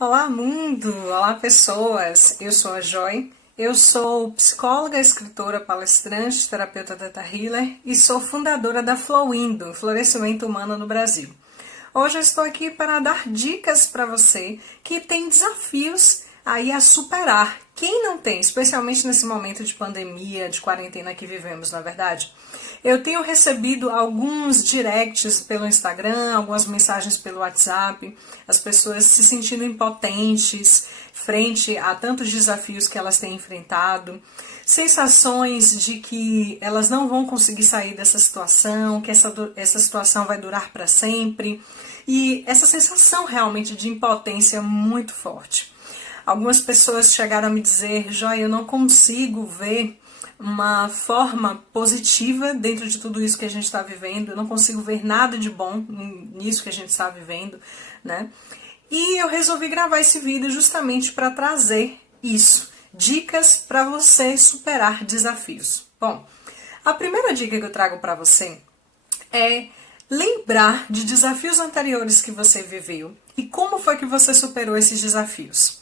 Olá, mundo! Olá, pessoas! Eu sou a Joy, eu sou psicóloga, escritora, palestrante, terapeuta Theta Healer e sou fundadora da Flowendo, Florescimento Humano no Brasil. Hoje eu estou aqui para dar dicas para você que tem desafios aí a superar. Quem não tem, especialmente nesse momento de pandemia, de quarentena que vivemos, na verdade? Eu tenho recebido alguns directs pelo Instagram, algumas mensagens pelo WhatsApp, as pessoas se sentindo impotentes frente a tantos desafios que elas têm enfrentado, sensações de que elas não vão conseguir sair dessa situação, que essa situação vai durar para sempre, e essa sensação realmente de impotência muito forte. Algumas pessoas chegaram a me dizer: Joy, eu não consigo ver uma forma positiva dentro de tudo isso que a gente está vivendo, eu não consigo ver nada de bom nisso que a gente está vivendo, né? E eu resolvi gravar esse vídeo justamente para trazer isso, dicas para você superar desafios. Bom, a primeira dica que eu trago para você é lembrar de desafios anteriores que você viveu e como foi que você superou esses desafios.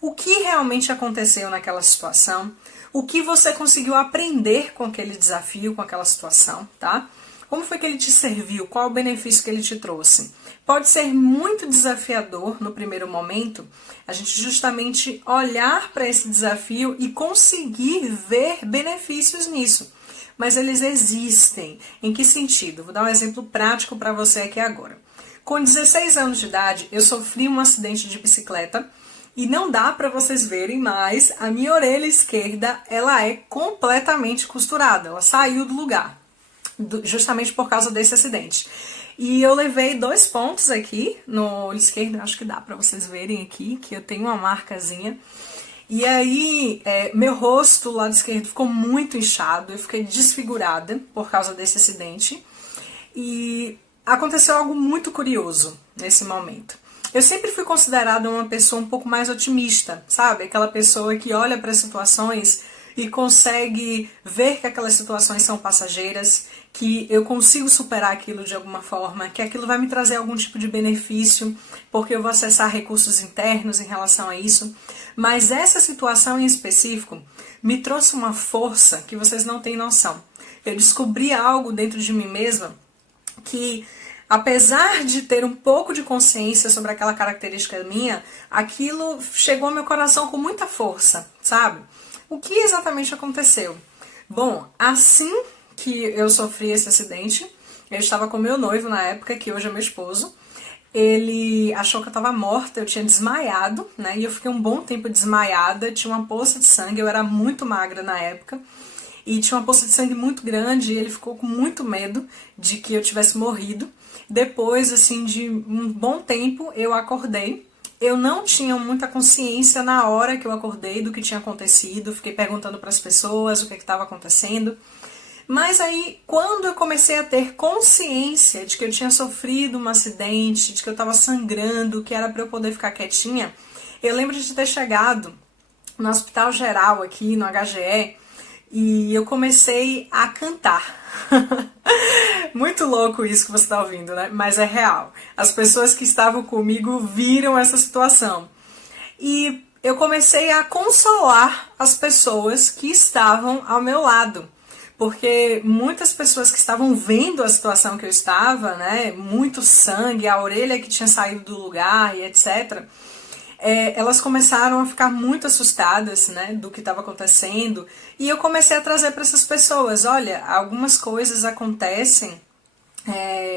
O que realmente aconteceu naquela situação, o que você conseguiu aprender com aquele desafio, com aquela situação, tá? Como foi que ele te serviu, qual o benefício que ele te trouxe? Pode ser muito desafiador no primeiro momento, a gente justamente olhar para esse desafio e conseguir ver benefícios nisso. Mas eles existem. Em que sentido? Vou dar um exemplo prático para você aqui agora. Com 16 anos de idade, eu sofri um acidente de bicicleta e não dá para vocês verem, mas a minha orelha esquerda, ela é completamente costurada, ela saiu do lugar, justamente por causa desse acidente. E eu levei 2 pontos aqui no olho esquerdo, acho que dá para vocês verem aqui, que eu tenho uma marcazinha. E aí, meu rosto, do lado esquerdo, ficou muito inchado, eu fiquei desfigurada por causa desse acidente. E aconteceu algo muito curioso nesse momento. Eu sempre fui considerada uma pessoa um pouco mais otimista, sabe? Aquela pessoa que olha para as situações e consegue ver que aquelas situações são passageiras, que eu consigo superar aquilo de alguma forma, que aquilo vai me trazer algum tipo de benefício, porque eu vou acessar recursos internos em relação a isso. Mas essa situação em específico me trouxe uma força que vocês não têm noção. Eu descobri algo dentro de mim mesma que, apesar de ter um pouco de consciência sobre aquela característica minha, aquilo chegou ao meu coração com muita força, sabe? O que exatamente aconteceu? Bom, assim que eu sofri esse acidente, eu estava com meu noivo na época, que hoje é meu esposo. Ele achou que eu estava morta, eu tinha desmaiado, né? E eu fiquei um bom tempo desmaiada, tinha uma poça de sangue, eu era muito magra na época. E tinha uma poça de sangue muito grande e ele ficou com muito medo de que eu tivesse morrido. Depois, assim, de um bom tempo, eu acordei. Eu não tinha muita consciência na hora que eu acordei do que tinha acontecido. Fiquei perguntando para as pessoas o que estava acontecendo. Mas aí, quando eu comecei a ter consciência de que eu tinha sofrido um acidente, de que eu estava sangrando, que era para eu poder ficar quietinha, eu lembro de ter chegado no Hospital Geral aqui, no HGE, e eu comecei a cantar. Muito louco isso que você está ouvindo, né? Mas é real. As pessoas que estavam comigo viram essa situação. E eu comecei a consolar as pessoas que estavam ao meu lado. Porque muitas pessoas que estavam vendo a situação que eu estava, né? Muito sangue, a orelha que tinha saído do lugar e etc., elas começaram a ficar muito assustadas, né, do que estava acontecendo, e eu comecei a trazer para essas pessoas: olha, algumas coisas acontecem,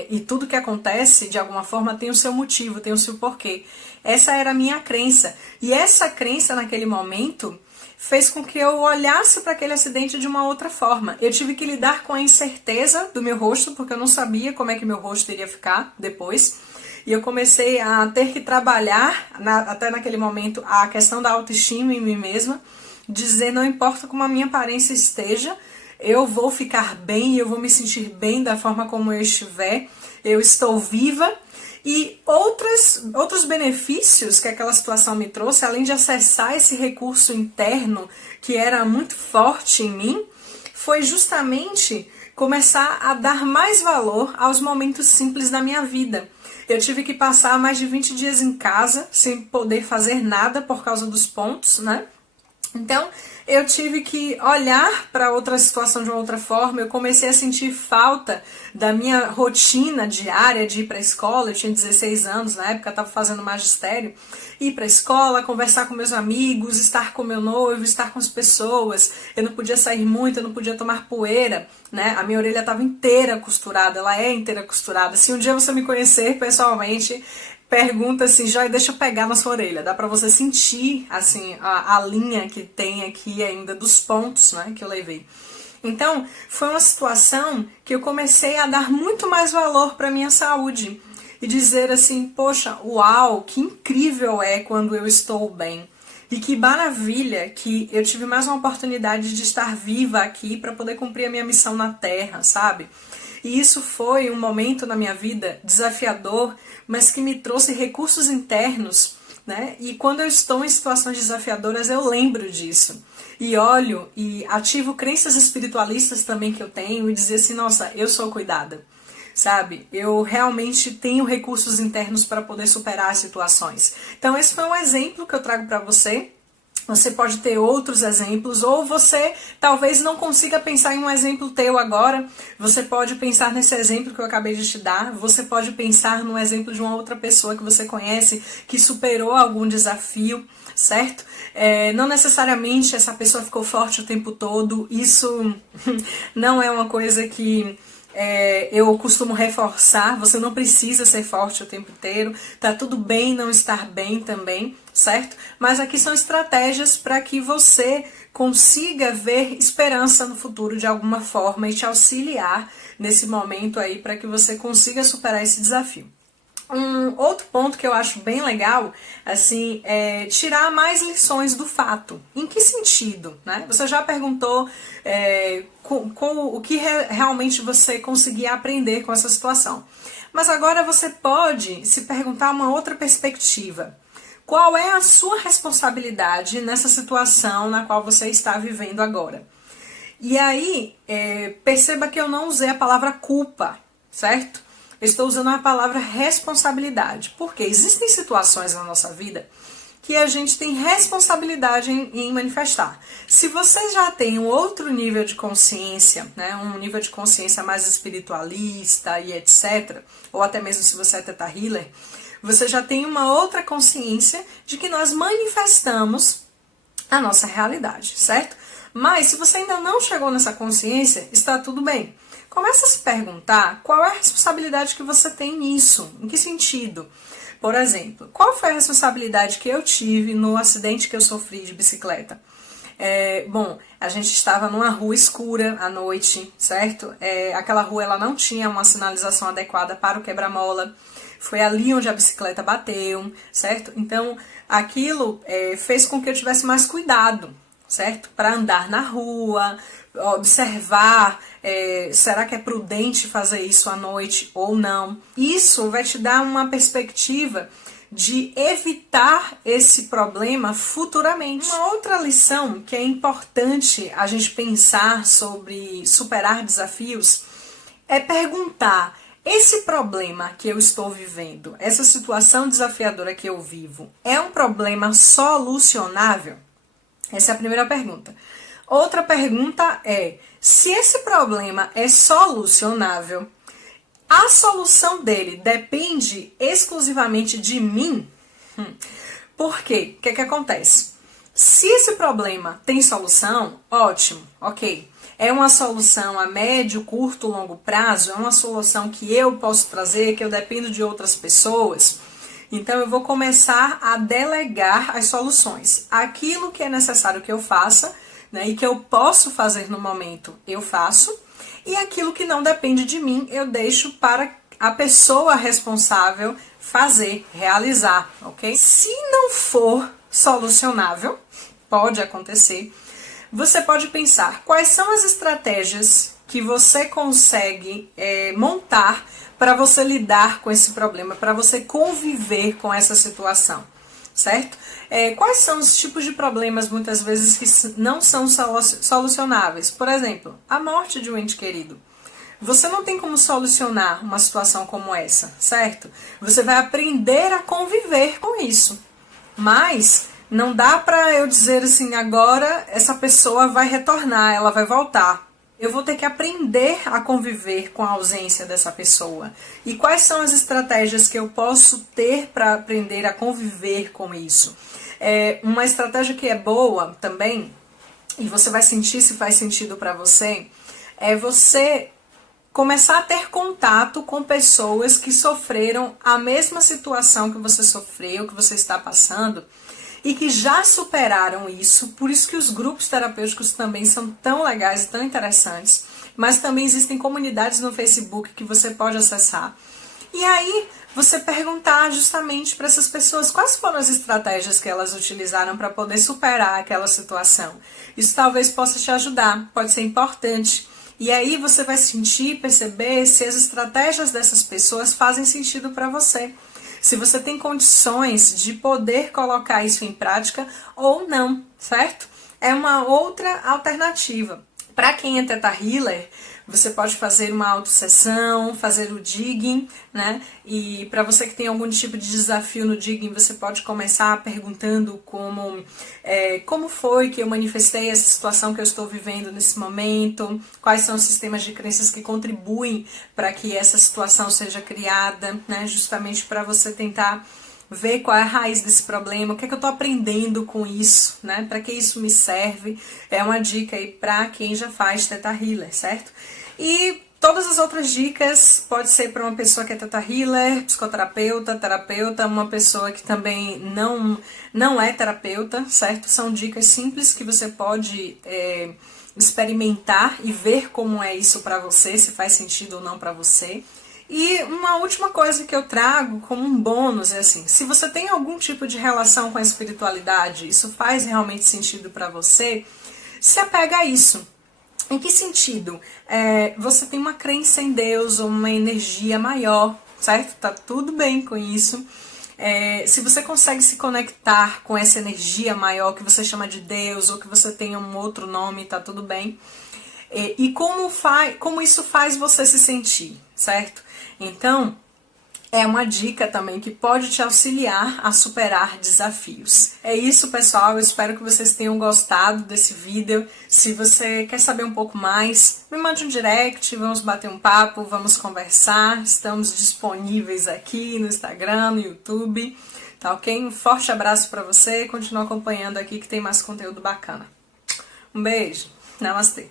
e tudo que acontece, de alguma forma, tem o seu motivo, tem o seu porquê. Essa era a minha crença, e essa crença naquele momento fez com que eu olhasse para aquele acidente de uma outra forma. Eu tive que lidar com a incerteza do meu rosto, porque eu não sabia como é que meu rosto iria ficar depois. E eu comecei a ter que trabalhar, até naquele momento, a questão da autoestima em mim mesma, dizer: não importa como a minha aparência esteja, eu vou ficar bem, eu vou me sentir bem da forma como eu estiver, eu estou viva. E outros benefícios que aquela situação me trouxe, além de acessar esse recurso interno que era muito forte em mim, foi justamente começar a dar mais valor aos momentos simples da minha vida. Eu tive que passar mais de 20 dias em casa, sem poder fazer nada por causa dos pontos, né? Então, eu tive que olhar para outra situação de uma outra forma. Eu comecei a sentir falta da minha rotina diária de ir para a escola. Eu tinha 16 anos na época, estava fazendo magistério. Ir para a escola, conversar com meus amigos, estar com meu noivo, estar com as pessoas. Eu não podia sair muito, eu não podia tomar poeira, né? A minha orelha estava inteira costurada, ela é inteira costurada. Se um dia você me conhecer pessoalmente, pergunta assim, Joy, deixa eu pegar na sua orelha. Dá pra você sentir, assim, a linha que tem aqui ainda dos pontos, né, que eu levei. Então, foi uma situação que eu comecei a dar muito mais valor pra minha saúde. E dizer assim, poxa, uau, que incrível é quando eu estou bem. E que maravilha que eu tive mais uma oportunidade de estar viva aqui para poder cumprir a minha missão na Terra, sabe? E isso foi um momento na minha vida desafiador, mas que me trouxe recursos internos, né? E quando eu estou em situações desafiadoras, eu lembro disso. E olho e ativo crenças espiritualistas também que eu tenho e dizer assim, nossa, eu sou cuidada, sabe? Eu realmente tenho recursos internos para poder superar as situações. Então esse foi um exemplo que eu trago para você. Você pode ter outros exemplos, ou você talvez não consiga pensar em um exemplo teu agora. Você pode pensar nesse exemplo que eu acabei de te dar. Você pode pensar no exemplo de uma outra pessoa que você conhece, que superou algum desafio, certo? Não necessariamente essa pessoa ficou forte o tempo todo. Isso não é uma coisa que eu costumo reforçar. Você não precisa ser forte o tempo inteiro, tá tudo bem não estar bem também, certo? Mas aqui são estratégias para que você consiga ver esperança no futuro de alguma forma e te auxiliar nesse momento aí para que você consiga superar esse desafio. Um outro ponto que eu acho bem legal, assim, é tirar mais lições do fato. Em que sentido, né? Você já perguntou com o que realmente você conseguia aprender com essa situação. Mas agora você pode se perguntar uma outra perspectiva. Qual é a sua responsabilidade nessa situação na qual você está vivendo agora? E aí, perceba que eu não usei a palavra culpa, certo? Eu estou usando a palavra responsabilidade, porque existem situações na nossa vida que a gente tem responsabilidade em manifestar. Se você já tem um outro nível de consciência, né, um nível de consciência mais espiritualista e etc., ou até mesmo se você é Theta Healer, você já tem uma outra consciência de que nós manifestamos a nossa realidade, certo? Mas se você ainda não chegou nessa consciência, está tudo bem. Comece a se perguntar qual é a responsabilidade que você tem nisso, em que sentido? Por exemplo, qual foi a responsabilidade que eu tive no acidente que eu sofri de bicicleta? Bom, a gente estava numa rua escura à noite, certo? Aquela rua ela não tinha uma sinalização adequada para o quebra-mola. Foi ali onde a bicicleta bateu, certo? Então, aquilo fez com que eu tivesse mais cuidado, certo? Para andar na rua, observar, será que é prudente fazer isso à noite ou não? Isso vai te dar uma perspectiva de evitar esse problema futuramente. Uma outra lição que é importante a gente pensar sobre superar desafios é perguntar: esse problema que eu estou vivendo, essa situação desafiadora que eu vivo, é um problema solucionável? Essa é a primeira pergunta. Outra pergunta é: se esse problema é solucionável, a solução dele depende exclusivamente de mim? Por quê? O que que acontece? Se esse problema tem solução, ótimo, ok. É uma solução a médio, curto, longo prazo, é uma solução que eu posso trazer, que eu dependo de outras pessoas. Então eu vou começar a delegar as soluções. Aquilo que é necessário que eu faça, né, e que eu posso fazer no momento, eu faço. E aquilo que não depende de mim, eu deixo para a pessoa responsável fazer, realizar, ok? Se não for solucionável, pode acontecer, você pode pensar quais são as estratégias que você consegue montar para você lidar com esse problema, para você conviver com essa situação, certo? Quais são os tipos de problemas, muitas vezes, que não são solucionáveis? Por exemplo, a morte de um ente querido. você não tem como solucionar uma situação como essa, certo? Você vai aprender a conviver com isso. Mas não dá pra eu dizer assim, agora essa pessoa vai retornar, ela vai voltar. Eu vou ter que aprender a conviver com a ausência dessa pessoa. E quais são as estratégias que eu posso ter para aprender a conviver com isso? Uma estratégia que é boa também, e você vai sentir se faz sentido para você, é você começar a ter contato com pessoas que sofreram a mesma situação que você sofreu, que você está passando, e que já superaram isso. Por isso que os grupos terapêuticos também são tão legais e tão interessantes, mas também existem comunidades no Facebook que você pode acessar. E aí você perguntar justamente para essas pessoas quais foram as estratégias que elas utilizaram para poder superar aquela situação. Isso talvez possa te ajudar, pode ser importante. E aí você vai sentir, perceber se as estratégias dessas pessoas fazem sentido para você. Se você tem condições de poder colocar isso em prática ou não, certo? É uma outra alternativa. Para quem é Theta Healer, você pode fazer uma autossessão, fazer o digging, né? E para você que tem algum tipo de desafio no digging, você pode começar perguntando como foi que eu manifestei essa situação que eu estou vivendo nesse momento, quais são os sistemas de crenças que contribuem para que essa situação seja criada, né? Justamente para você tentar ver qual é a raiz desse problema, o que é que eu tô aprendendo com isso, né? Para que isso me serve? É uma dica aí para quem já faz Theta Healer, certo? E todas as outras dicas pode ser para uma pessoa que é Theta Healer, psicoterapeuta, terapeuta, uma pessoa que também não é terapeuta, certo? São dicas simples que você pode experimentar e ver como é isso para você, se faz sentido ou não para você. E uma última coisa que eu trago como um bônus é assim, se você tem algum tipo de relação com a espiritualidade, isso faz realmente sentido para você, se apega a isso. Em que sentido? Você tem uma crença em Deus ou uma energia maior, certo? Tá tudo bem com isso. Se você consegue se conectar com essa energia maior que você chama de Deus ou que você tenha um outro nome, tá tudo bem. E como isso faz você se sentir, certo? Então, é uma dica também que pode te auxiliar a superar desafios. É isso, pessoal. Eu espero que vocês tenham gostado desse vídeo. Se você quer saber um pouco mais, me mande um direct, vamos bater um papo, vamos conversar. Estamos disponíveis aqui no Instagram, no YouTube. Tá ok? Um forte abraço para você e continue acompanhando aqui que tem mais conteúdo bacana. Um beijo. Namastê.